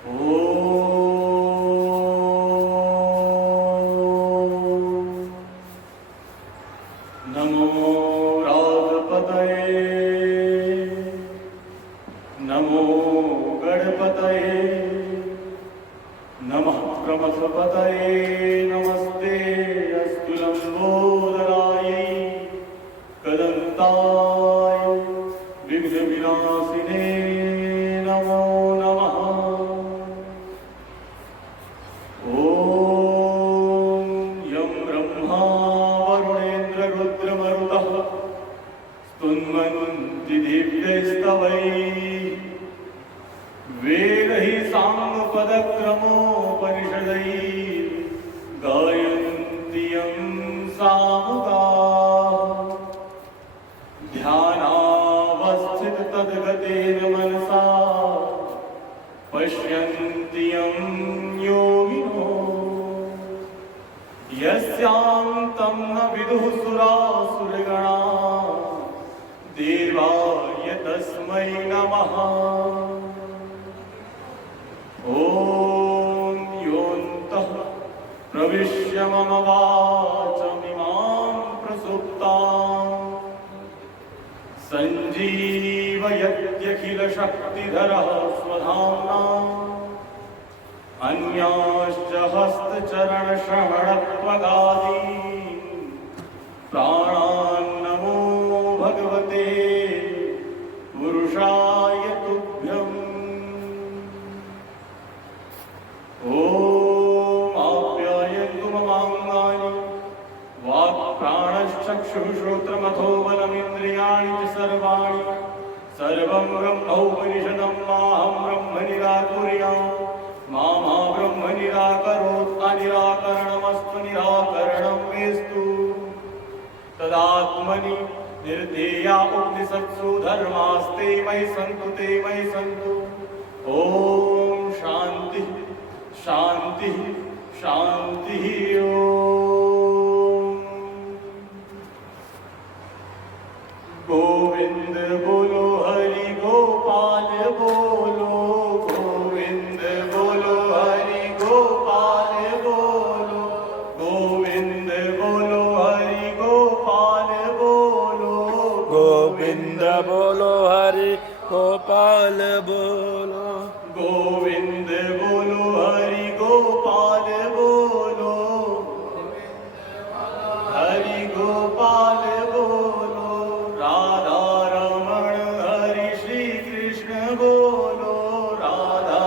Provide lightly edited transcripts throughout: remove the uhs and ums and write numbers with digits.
नमो राजपतये नमो गणपतये नमः प्रमथपतये नमस्ते अस्तु लंबोदरायै कदन्ताय विघ्नविनाशिने नमो नमः। ॐ यं ब्रह्मा वरुणेन्द्र रुद्रमरुतः स्तुन्वन्ति दिव्यैस्तवैः वेदैः साङ्गपदक्रमोपनिषदैः गायन्ति यं सामुगाः ध्यानावस्थिततद्गतेन मनसा पश्यन्ति यं योगिनो यस्यान्तं न विदुः सुरासुरगणाः देवाय तस्मै नमः। ॐ योऽन्तः प्रविश्य मम वाचमिमां प्रसुप्ताम् सञ्जीवयत्यखिलशक्तिधरः स्वधाम्ना अन्याश्च हस्तचरणश्रवणत्वगादीन् प्राणान्नमो भगवते पुरुषाय तुभ्यम्। ॐ आप्यायन्तु ममाङ्गानि वाक्प्राणश्चक्षुश्रोत्रमथो बलमिन्द्रियाणि च सर्वाणि सर्वं ब्रह्मोपनिषदं माहं ब्रह्म निराकुर्याम् मा ब्रह्म निराकरोत् अनिराकरणमस्तु निराकरणं मेस्तु तदात्मनि निर्धेया उपनिषत्सु धर्मास्ते मयि सन्तु ते मयि सन्तु। ॐ शान्तिः शान्तिः शान्तिः। ॐ गोविंद बोलो हरि गोपाल बोलो गोविंद बोलो हरि गोपाल बोलो गोविंद बोलो हरि गोपाल बोलो गोविंद बोलो हरि गोपाल बोलो गोविंद बोलो हरि गोपाल बोलो हरि गोपाल बोलो राधा रमण हरि श्री कृष्ण बोलो राधा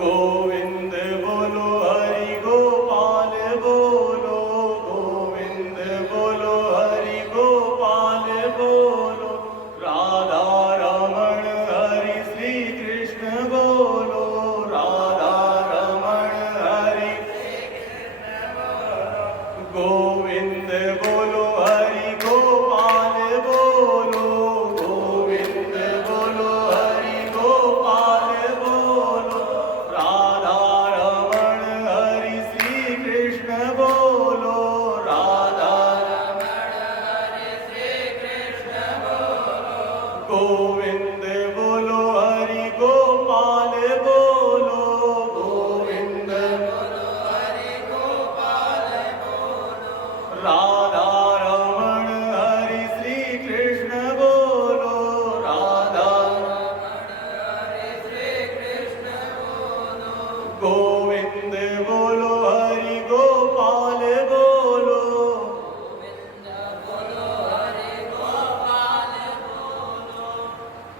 गोविंद बोलो हरि गोपाल बोलो गोविंद बोलो हरि गोपाल बोलो राधा रमण हरि श्री कृष्ण बोलो राधा रमण हरि गोविंद बोलो हरि गोपाल बोलो गोविंद बोलो हरि गोपाल बोलो राधा रमण हरि श्री कृष्ण बोलो राधा रमण हरि श्री कृष्ण बोलो गोविंद बोलो हरि गोपाल बोलो गोविंद बोलो हरि गोपाल बोलो राधा रमण हरि श्री कृष्ण बोलो राधा रमण हरि श्री कृष्ण बोलो गोविंद बोलो हरि गोपाल बोलो गोविंद बोलो हरि गोपाल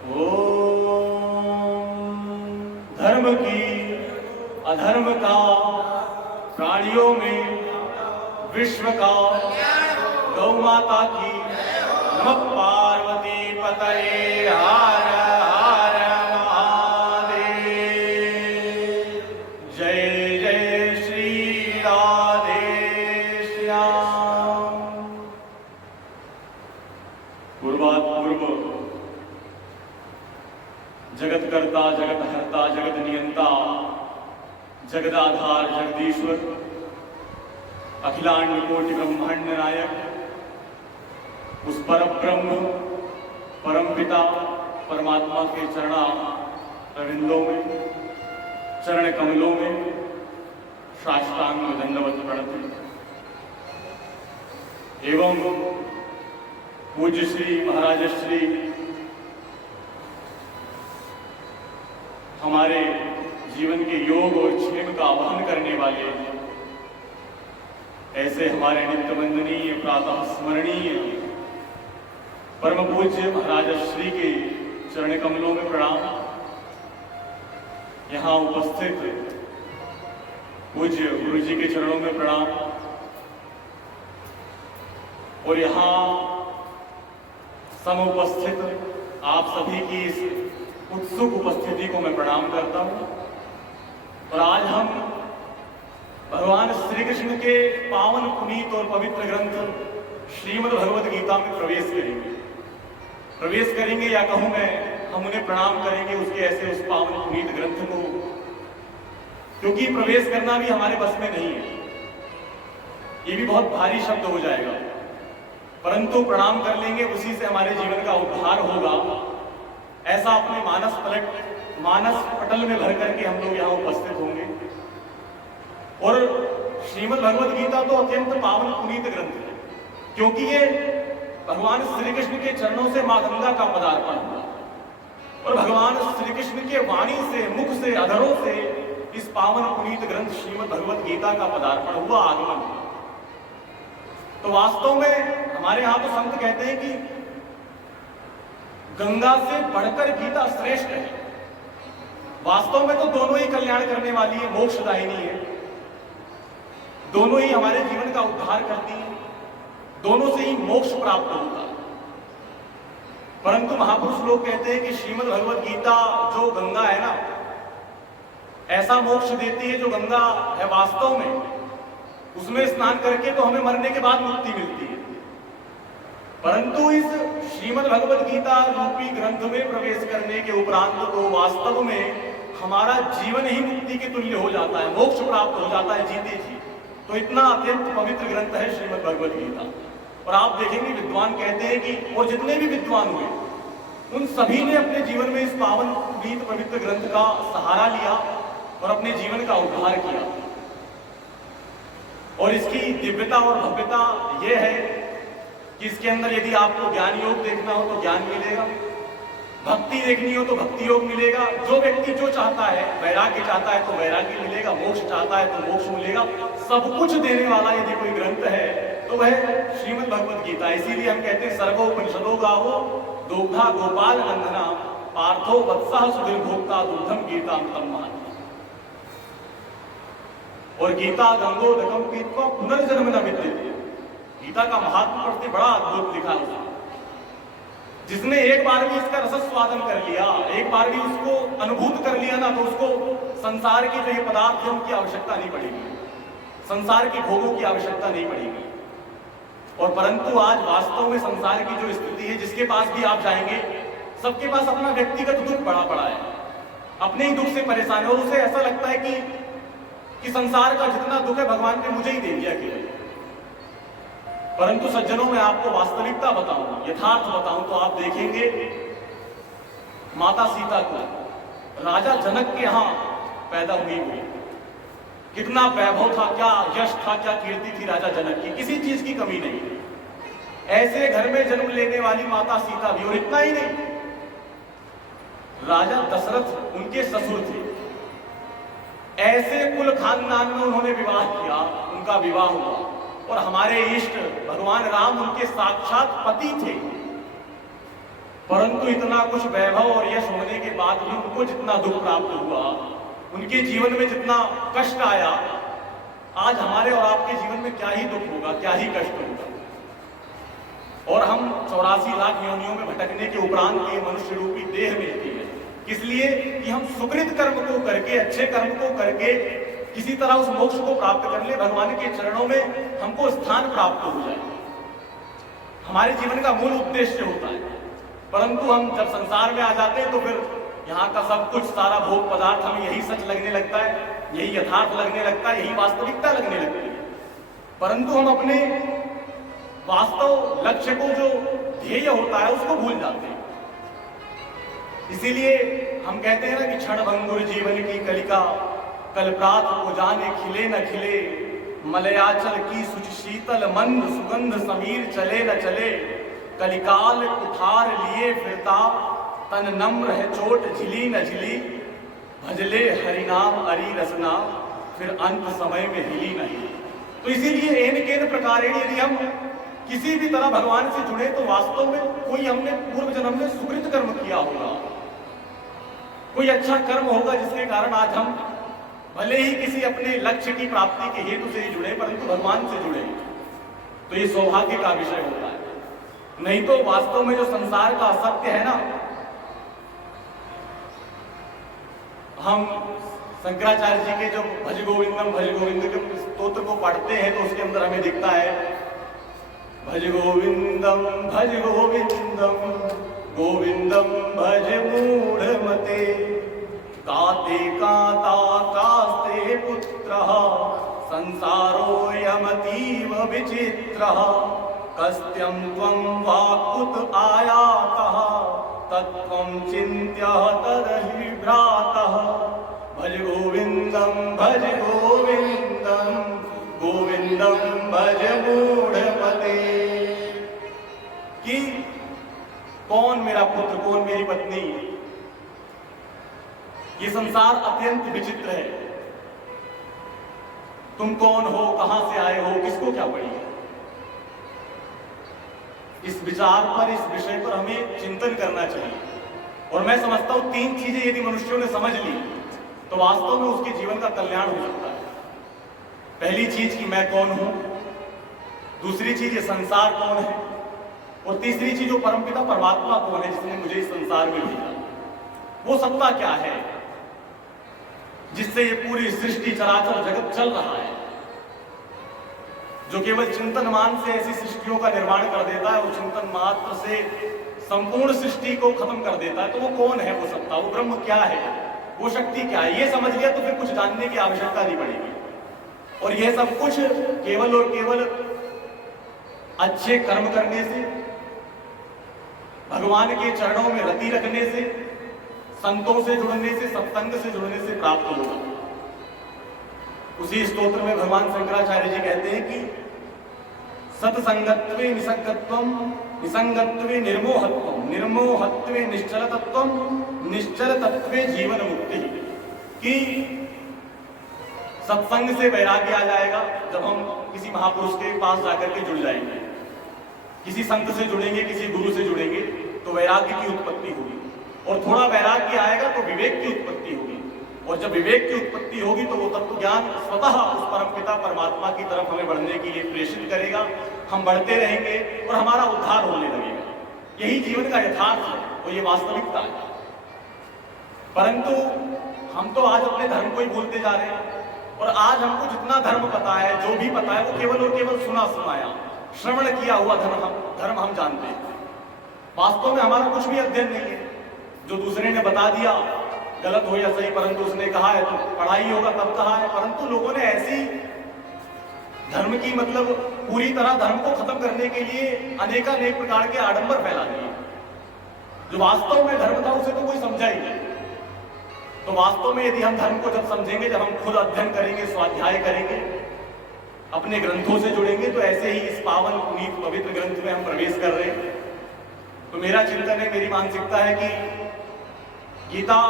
बोलो। धर्म की अधर्म का प्राणियों में विश्व का गौ माता की नमः पार्वती पतये हर हर महादेव। जय जय श्री राधे श्याम। पूर्वात्पूर्व जगत कर्ता जगत हर्ता जगत नियंता जगदाधार जगदीश्वर अखिलांड कोटि ब्रह्मांड नायक उस परम ब्रह्म परम पिता परमात्मा के चरणा रविंदों में, चरण कमलों में साष्टांग दंडवत प्रणति एवं पूज्य श्री महाराज श्री हमारे जीवन के योग और क्षेम का आह्वान करने वाले ऐसे हमारे नित्य वंदनीय प्रातः स्मरणीय परम पूज्य महाराज श्री के चरण कमलों में प्रणाम। यहाँ उपस्थित पूज्य गुरु जी के चरणों में प्रणाम और यहाँ समुपस्थित आप सभी की इस उत्सुक उपस्थिति को मैं प्रणाम करता हूँ। और आज हम भगवान श्री कृष्ण के पावन पुनीत और पवित्र ग्रंथ श्रीमद् भगवद गीता में प्रवेश करेंगे या कहूँ मैं हम उन्हें प्रणाम करेंगे उसके ऐसे उस पावन पुनीत ग्रंथ को, क्योंकि प्रवेश करना भी हमारे बस में नहीं है, ये भी बहुत भारी शब्द हो जाएगा, परंतु प्रणाम कर लेंगे उसी से हमारे जीवन का उद्धार होगा। ऐसा अपने मानस पटल में भर करके हम लोग यहाँ उपस्थित होंगे। और श्रीमद् भगवद गीता तो अत्यंत पावन पुनीत ग्रंथ है, क्योंकि ये भगवान श्री कृष्ण के चरणों से मां गंगा का पदार्पण हुआ और भगवान श्री कृष्ण के वाणी से, मुख से, अधरों से इस पावन पुनीत ग्रंथ श्रीमद् भगवद गीता का पदार्पण हुआ, आगमन। तो वास्तव में हमारे यहाँ तो संत कहते हैं कि गंगा से बढ़कर गीता श्रेष्ठ है। वास्तव में तो दोनों ही कल्याण करने वाली है, मोक्षदायिनी है, दोनों ही हमारे जीवन का उद्धार करती है, दोनों से ही मोक्ष प्राप्त होता है। परंतु महापुरुष लोग कहते हैं कि श्रीमद् भगवद गीता जो गंगा है ना, ऐसा मोक्ष देती है जो गंगा है वास्तव में, उसमें स्नान करके तो हमें मरने के बाद मुक्ति मिलती है, परंतु इस श्रीमद् भगवद गीता रूपी ग्रंथ में प्रवेश करने के उपरांत तो वास्तव में हमारा जीवन ही मुक्ति के तुल्य हो जाता है, मोक्ष प्राप्त हो जाता है जीते जी। तो इतना अत्यंत पवित्र ग्रंथ है श्रीमद् भगवद गीता। और आप देखेंगे विद्वान कहते हैं कि और जितने भी विद्वान हुए उन सभी ने अपने जीवन में इस पावन पुनीत पवित्र ग्रंथ का सहारा लिया और अपने जीवन का उद्धार किया। और इसकी दिव्यता और भव्यता यह है कि इसके अंदर यदि आपको ज्ञान योग देखना हो तो ज्ञान मिलेगा, भक्ति देखनी हो तो भक्ति योग मिलेगा, जो व्यक्ति जो चाहता है, वैराग्य चाहता है तो वैराग्य मिलेगा, मोक्ष चाहता है तो मोक्ष मिलेगा। सब कुछ देने वाला यदि कोई ग्रंथ है तो वह श्रीमद् भगवद गीता। इसीलिए हम कहते हैं सर्वोपनिषदो गावो दुग्धा गोपाल नंदना पार्थो वत्सः सुधीर भोक्ता दुग्धम गीतामृतम महत्। और गीता गंगोदकम पीत्वा पुनर्जन्म न विद्यते। गीता का महात्मा पढ़ते बड़ा अद्भुत लिखा है। जिसने एक बार भी इसका रसस्वादन कर लिया, एक बार भी उसको अनुभूत कर लिया ना, तो उसको संसार के जो ये पदार्थ है उनकी आवश्यकता नहीं पड़ेगी, संसार के भोगों की आवश्यकता नहीं पड़ेगी। और परंतु आज वास्तव में संसार की जो स्थिति है, जिसके पास भी आप जाएंगे सबके पास अपना व्यक्तिगत दुख बड़ा पड़ा है, अपने ही दुख से परेशान है और उसे ऐसा लगता है कि संसार का जितना दुख है भगवान ने मुझे ही दे दिया केवल। परंतु सज्जनों में आपको वास्तविकता बताऊं, यथार्थ बताऊं तो आप देखेंगे माता सीता को राजा जनक के यहां पैदा हुई हुई, कितना वैभव था, क्या यश था, क्या कीर्ति थी राजा जनक की, किसी चीज की कमी नहीं। ऐसे घर में जन्म लेने वाली माता सीता भी, और इतना ही नहीं, राजा दशरथ उनके ससुर थे, ऐसे कुल खानदान में उन्होंने विवाह किया, उनका विवाह हुआ और हमारे इष्ट भगवान राम उनके साक्षात पति थे। परंतु इतना कुछ वैभव और यश होने के बाद भी उनको जितना दुख प्राप्त हुआ, उनके जीवन में जितना कष्ट आया, आज हमारे और आपके जीवन में क्या ही दुख होगा, क्या ही कष्ट होगा। और हम 84 लाख योनियों में भटकने के उपरांत ये मनुष्य रूपी देह मिलती है, किस लिए कि हम सुकृत कर्म को करके, अच्छे कर्म को करके किसी तरह उस मोक्ष को प्राप्त कर ले, भगवान के चरणों में हमको स्थान प्राप्त हो जाए, हमारे जीवन का मूल उद्देश्य होता है। परंतु हम जब संसार में आ जाते हैं तो फिर यहाँ का सब कुछ, सारा भोग पदार्थ हमें यही सच लगने लगता है, यही यथार्थ लगने लगता है, यही वास्तविकता लगने लगती है। परंतु हम अपने वास्तव लक्ष्य को, जो ध्येय होता है, उसको भूल जाते हैं। इसीलिए हम कहते हैं ना कि क्षण भंगुर जीवन की कलिका, कल प्रात को जाने खिले न खिले, मलयाचल की सुच शीतल मंद सुगंध समीर चले न चले, कलिकाल कुठार लिए फिरता, तन नम्र है चोट झिली न झिली, भजले हरिनाम अरी रसना, फिर अंत समय में हिली नहीं। तो इसीलिए एन केन प्रकारेण यदि हम किसी भी तरह भगवान से जुड़े तो वास्तव में कोई हमने पूर्व जन्म में सुकृत कर्म किया होगा, कोई अच्छा कर्म होगा जिसके कारण आज हम भले ही किसी अपने लक्ष्य की प्राप्ति के हेतु से ही जुड़े परंतु भगवान से जुड़े, तो ये सौभाग्य का विषय होता है। नहीं तो वास्तव में जो संसार का असत्य है ना, हम शंकराचार्य जी के जो भज गोविंद के स्तोत्र को पढ़ते हैं तो उसके अंदर हमें दिखता है भज गोविंदम गोविंदम भज मूढ़मते, काते काता कास्ते पुत्रः, संसारोऽयमतीव विचित्रः, कस्त्यं त्वं वाक्कुत आयातः, तत्त्वं चिन्त्य तदहि भ्रातः, भज गोविंदम गोविंदम भज मूढ़मते। कि कौन मेरा पुत्र, कौन मेरी पत्नी, ये संसार अत्यंत विचित्र है, तुम कौन हो, कहां से आए हो, किसको क्या पड़ी है। इस विचार पर, इस विषय पर हमें चिंतन करना चाहिए। और मैं समझता हूं 3 चीजें यदि मनुष्यों ने समझ ली तो वास्तव में उसके जीवन का कल्याण हो सकता है। पहली चीज कि मैं कौन हूं, दूसरी चीज ये संसार कौन है, और तीसरी चीज वो परमपिता परमात्मा कौन है जिसने मुझे इस संसार में भेजा। वो सत्ता क्या है जिससे ये पूरी सृष्टि चराचर जगत चल रहा है, जो केवल चिंतन मान से ऐसी सृष्टियों का निर्माण कर देता है और चिंतन मात्र से संपूर्ण सृष्टि को खत्म कर देता है। तो वो कौन है, वो सत्ता, वो ब्रह्म क्या है, वो शक्ति क्या है, ये समझ लिया तो फिर कुछ जानने की आवश्यकता नहीं पड़ेगी। और यह सब कुछ केवल और केवल अच्छे कर्म करने से, भगवान के चरणों में रति रखने से, संतों से जुड़ने से, सत्संग से जुड़ने से प्राप्त होगा। उसी स्तोत्र में भगवान शंकराचार्य जी कहते हैं कि सत्संगत्वे निसंगत्वम, निसंगत्वे निर्मोहत्वम, निर्मोहत्वे निश्चल तत्वम, निश्चल तत्वे जीवन मुक्ति। कि सत्संग से वैराग्य आ जाएगा जब हम किसी महापुरुष के पास जाकर के जुड़ जाएंगे, किसी संत से जुड़ेंगे, किसी गुरु से जुड़ेंगे तो वैराग्य की उत्पत्ति होगी, और थोड़ा वैराग्य आएगा तो विवेक की उत्पत्ति होगी, और जब विवेक की उत्पत्ति होगी तो वो तत्व ज्ञान स्वतः उस परमपिता परमात्मा की तरफ हमें बढ़ने के लिए प्रेषित करेगा। हम बढ़ते रहेंगे और हमारा उद्धार होने लगेगा। यही जीवन का यथार्थ है और ये वास्तविकता है। परंतु हम तो आज अपने धर्म को ही भूलते जा रहे हैं, और आज हमको जितना धर्म पता है, जो भी पता है, वो केवल और केवल सुना सुनाया, श्रवण किया हुआ धर्म हम जानते हैं। वास्तव में हमारा कुछ भी अध्ययन नहीं है। जो दूसरे ने बता दिया, गलत हो या सही, परंतु उसने कहा है तो पढ़ाई होगा तब कहा है। परंतु लोगों ने ऐसी धर्म की मतलब पूरी तरह धर्म को खत्म करने के लिए अनेकानेक प्रकार के आडंबर फैला दिए। जो वास्तव में धर्म था उसे तो कोई समझा ही नहीं। तो वास्तव में यदि हम धर्म को जब समझेंगे, जब हम खुद अध्ययन करेंगे, स्वाध्याय करेंगे, अपने ग्रंथों से जुड़ेंगे, तो ऐसे ही इस पावन पुनीत पवित्र ग्रंथ में हम प्रवेश कर रहे हैं। तो मेरा चिंतन है, मेरी मानसिकता है कि गीता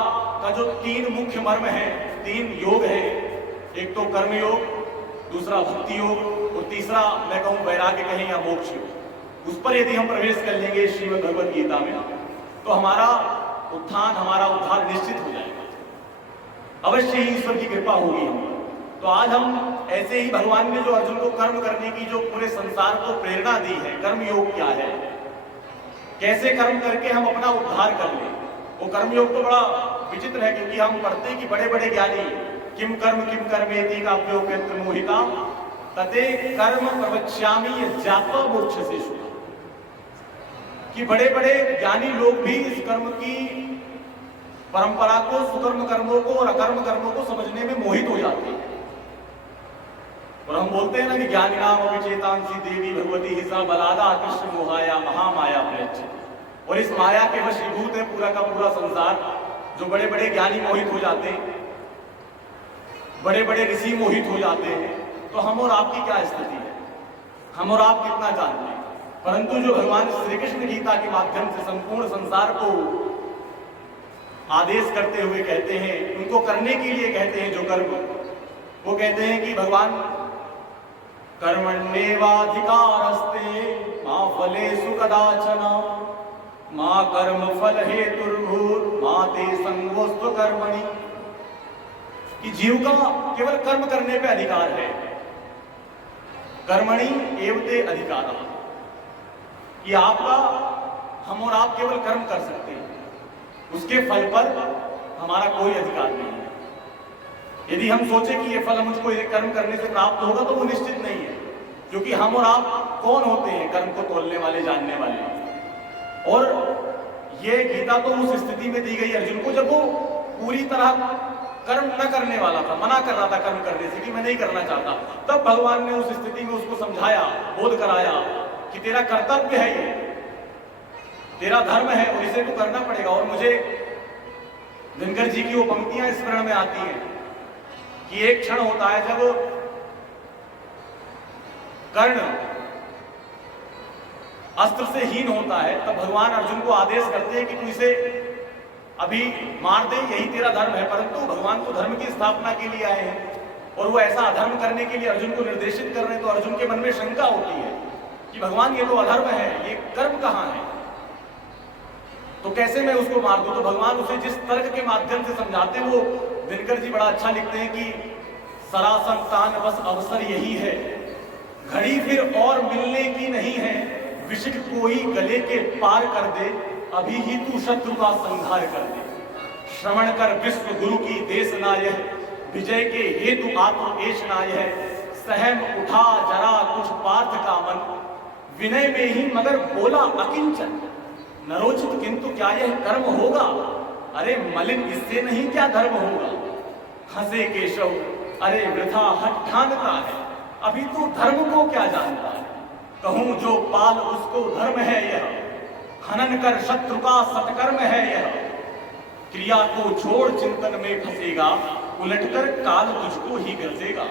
का जो 3 मुख्य मर्म है, 3 योग है, एक तो कर्म योग, दूसरा भक्ति योग और तीसरा मैं कहूं वैराग्य कहें या मोक्ष योग, उस पर यदि हम प्रवेश कर लेंगे श्रीमद् भगवद गीता में तो हमारा उत्थान, हमारा उद्धार निश्चित हो जाएगा। अवश्य ही ईश्वर की कृपा होगी हम। तो आज हम ऐसे ही भगवान ने जो अर्जुन को कर्म करने की जो पूरे संसार को प्रेरणा दी है, कर्म योग क्या है, कैसे कर्म करके हम अपना उद्धार कर लें। वो कर्मयोग तो बड़ा विचित्र है, क्योंकि हम पढ़ते हैं कि बड़े बड़े ज्ञानी किम कर्मेति का उपयोग मोहिता तते कर्म प्रवक्ष्यामि ज्ञात्वा मोक्षसेषु, कि बड़े बड़े ज्ञानी लोग भी इस कर्म की परंपरा को, सुकर्म कर्मों को और अकर्म कर्मों को समझने में मोहित हो जाते हैं। और हम बोलते हैं ना कि ज्ञानिनाम अभिचेतांसी देवी भगवती हिसा बलादा कृष्ण मोहाया महामाया प्रयच्छ। और इस माया के वशीभूत है पूरा का पूरा संसार। जो बड़े बड़े ज्ञानी मोहित हो जाते हैं, बड़े बड़े ऋषि मोहित हो जाते हैं, तो हम और आपकी क्या स्थिति है? हम और आप कितना जानते हैं? परंतु जो भगवान श्री कृष्ण गीता के माध्यम से संपूर्ण संसार को आदेश करते हुए कहते हैं, उनको करने के लिए कहते हैं जो कर्म, वो कहते हैं कि भगवान कर्मण्येवाधिकारस्ते मा फलेषु कदाचन मां कर्म फल हेतुर्भूर् मा ते संगोऽस्त्व कर्मणि। कि जीव का केवल कर्म करने पे अधिकार है। कर्मणि एवते अधिकारः, कि आपका, हम और आप केवल कर्म कर सकते हैं, उसके फल पर हमारा कोई अधिकार नहीं है। यदि हम सोचे कि ये फल मुझको ये कर्म करने से प्राप्त होगा तो वो निश्चित नहीं है, क्योंकि हम और आप कौन होते हैं कर्म को तोलने वाले, जानने वाले। और ये गीता तो उस स्थिति में दी गई अर्जुन को जब वो पूरी तरह कर्म न करने वाला था, मना कर रहा था कर्म करने से कि मैं नहीं करना चाहता। तब भगवान ने उस स्थिति में उसको समझाया, बोध कराया कि तेरा कर्तव्य है, ये तेरा धर्म है और इसे तो करना पड़ेगा। और मुझे दिनकर जी की वो पंक्तियां स्मरण में आती हैं कि एक क्षण होता है जब कर्ण अस्त्र से हीन होता है, तब भगवान अर्जुन को आदेश करते हैं कि तू इसे अभी मार दे, यही तेरा धर्म है। परंतु भगवान तो धर्म की स्थापना के लिए आए हैं और वो ऐसा अधर्म करने के लिए अर्जुन को निर्देशित कर रहे हैं, तो अर्जुन के मन में शंका होती है कि भगवान ये तो अधर्म है, ये कर्म कहां है, तो कैसे मैं उसको मार दूं? तो भगवान उसे जिस तर्क के माध्यम से समझाते हैं, वो दिनकर जी बड़ा अच्छा लिखते हैं कि सरासर तान बस अवसर यही है, घड़ी फिर और मिलने की नहीं है, विषिक कोई गले के पार कर दे, अभी ही तू शत्रु का संहार कर दे। श्रवण कर विश्व गुरु की देशनाय, विजय के हेतु आत्म एशनाय है, सहम उठा जरा कुछ पार्थ का मन, विनय में ही मगर बोला अकिंचन, नरोचित किंतु क्या यह कर्म होगा, अरे मलिन इससे नहीं क्या धर्म होगा। हंसे केशव अरे वृथा हठ ठानता है, अभी तो धर्म को क्या जानता है, कहूं जो पाल उसको धर्म है यह, हनन कर शत्रु का सत्कर्म है यह, क्रिया को छोड़ चिंतन में फंसेगा, उलटकर काल तुझको ही गरजेगा।